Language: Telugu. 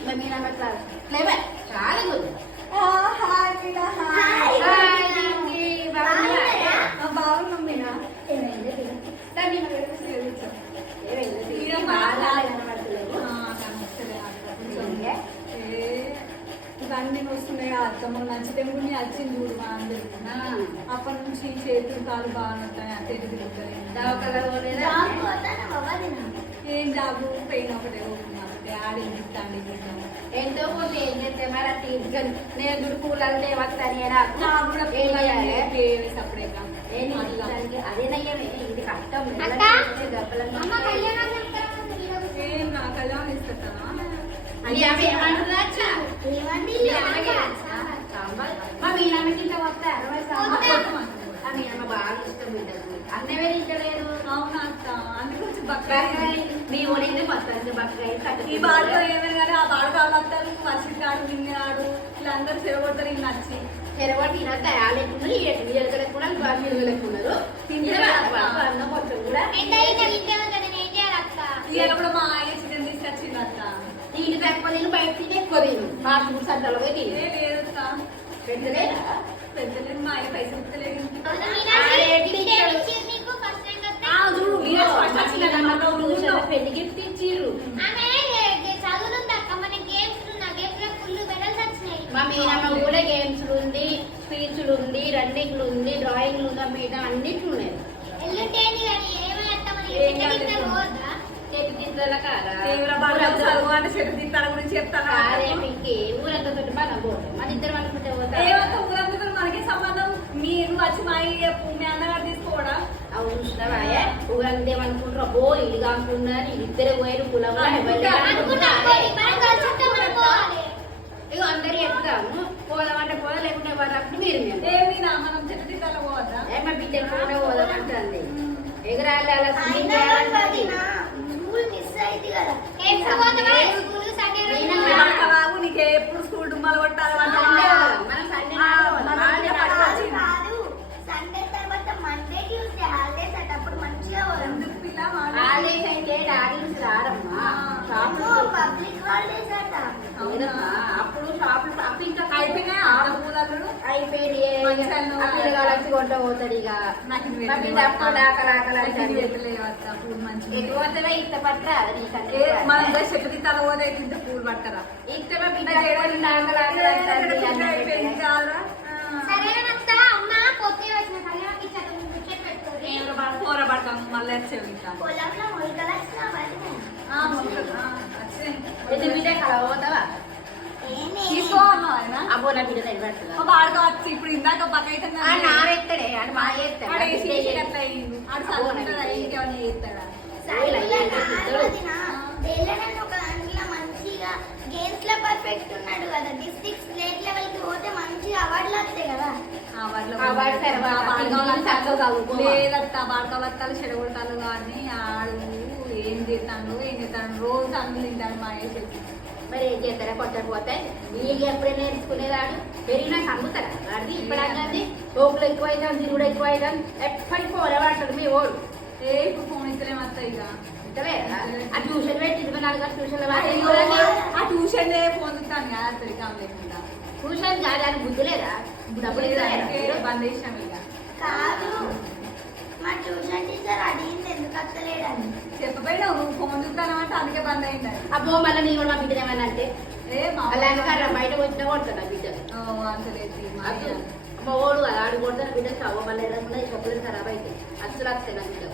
మీరు అన్నట్లా లేవే చాలా గుడ్. హాయ్ మీనా. హాయ్ బాగున్నాం మీనా. ఏమైంది ఇవన్నీ వస్తున్నాయి అర్థం నచ్చితే కూడా వచ్చింది చూడు మా అందరికి. అప్పటి నుంచి చేతులు కాలు బాగుంటాయి అదే తిరుగుతాయి. ఏం జాబు పెయిన్ ఒకటే ఒకటి ఆడి తింటాండి ఎంతో పోతే ఏం చేస్తే మరి నేను కూలంటే వస్తాను సపరేట్గా అదే నయ్యమే ఇది కష్టం. ఏం నా కళ్యాణం ఇస్తాను మా మీనమ్మకి ఇంత వస్తా మీనమ్మ బాగా ఇష్టం బిడ్డకు అన్నవే తింటలేదు. అవునా అత్త అందుకొచ్చి మీ ఓడైతే మొత్తం బక్కాయి ఈ బాడలో ఏమైనా కానీ ఆ బాడకాలు వస్తారు వర్షికాడు నిన్నాడు ఇలా అందరూ చెరగొడతారు ఇన్ని నచ్చి చెరగొట్టి తినట్టు ఆలేకున్నారు ఎలుకలకు కూడా ఎలుకలెక్కున్నారు అన్నం మొత్తం కూడా ఇలా కూడా మా ఆయన చికెన్ తీసుకొచ్చింది అత్త. నీళ్ళు తక్కువ నేను బయట తిని ఎక్కువ తిను బాత్రూమ్ సంతలో పోయి తిని లేదత్తా పెద్దలేదా పెద్దలేదు మా ఆయన పైసలు ఇస్తలేదు. పెళ్లి గిఫ్ట్ ఇచ్చిర్రు మా మీనమ్మ కూడా గేమ్స్ ఉంది స్పీచ్లు ఉంది రన్నింగ్లు ఉంది డ్రాయింగ్లు ఉంది మీద అన్నిట్లు ఉన్నాయి. గురించి చెప్తాను ఊరంతా తోటి బాగా పోతాం మన ఇద్దరు అనుకుంటే ఊరంతా మనకి సంబంధం. మీరు వచ్చి మా మీ అన్నగారు తీసుకోవడా అవును చూసినవాయే ఊరంతా ఏమనుకుంటారు అబ్బో ఇది కాకుండా ఇద్దరు పోయారు కులం ఇక అందరు చెప్తాము పోదామంటే పోదా లేకుంటే పోదామంటే మీరు ఏమినా మనం చెట్టు పోవద్దా ఏమో బిడ్డలు కూడా పోదామంటుంది ఎగరాలి అలా నీకు ఎప్పుడు స్కూల్ డుమ్మాలు కొట్టాలి మనం సండే తర్వాత మండే ట్యూస్డే హాలిడేస్ అప్పుడు మంచిగా హాలిడేస్ అయితే డాడీస్ రారమ్మా పబ్లిక్ హాలిడేస్ అట అప్పుడు షాపులు ఇంకా అయిపోయినాయి ఆడపూలలు అయిపోయింది కలిసి కొంట పోతాడు ఇక ఎక్కువే ఇంత పట్ట మన చెట్టు తిట్టాల పోతే ఇంత పూలు పట్టరా ఇంత కూర పడతాము మళ్ళీ వచ్చేవి బిడ్డ కలవతావా అబ్బో నా బిడ్డ బాగా వచ్చి ఇప్పుడు ఇందాక బకైతే నావెత్తడే అని మా మంచిగా గేమ్స్ లో పర్ఫెక్ట్ ఉన్నాడు కదా డిస్ట్రిక్ట్ స్టేట్ లెవెల్ కి పోతే మంచి అవార్డులు వస్తాయి కదా. లేదత్తా బాడకవత్తాలు చెడగొట్టాలు కానీ ఆడు ఏం చేస్తాను రోజు అన్నం తింటాను మా చెప్పి మరి ఏం చేస్తారా కొట్టకపోతే నీళ్ళు ఎప్పుడే నేర్చుకునేదాడు పెరిగినాక అమ్ముతారా అది ఇప్పుడు అన్నది సోపులు ఎక్కువ అవుతాం తిరుగుడు ఎక్కువ అవుతాం ఎప్పటికి పోలేవాడు మీ ఓడు ఇప్పుడు ఫోన్ ఇస్తలే వస్తాయి ఇక ఆ ట్యూషన్ పెట్టి 24 గంటలు ట్యూషన్ ఆ ట్యూషన్ ఫోన్ ఇస్తాను కదా కావలేకుండా ట్యూషన్ కాదు అని బుద్ధి లేదా డబ్బులు బంద్ చేసినాం ఇక కాదు మా ట్యూషన్ టీచర్ అడిగింది ఎందుకు వస్తలేడని చెప్పపోయినావు నువ్వు ఫోన్ చూస్తానంటే అందుకే బంద్ అయింది. అబ్బో మళ్ళీ నీ కూడా మా బిడ్డ ఏమన్నా అంటే బయట వచ్చినా కొడతాను బిడ్డ అమ్మ ఓడు అది ఆడు కొడతాను బిడ్డ అవ్వ మళ్ళీ ఎదురకుండా చెప్పలేదు ఖరాబ్ అయితే అసలు వస్తాయి నా బిడ్డ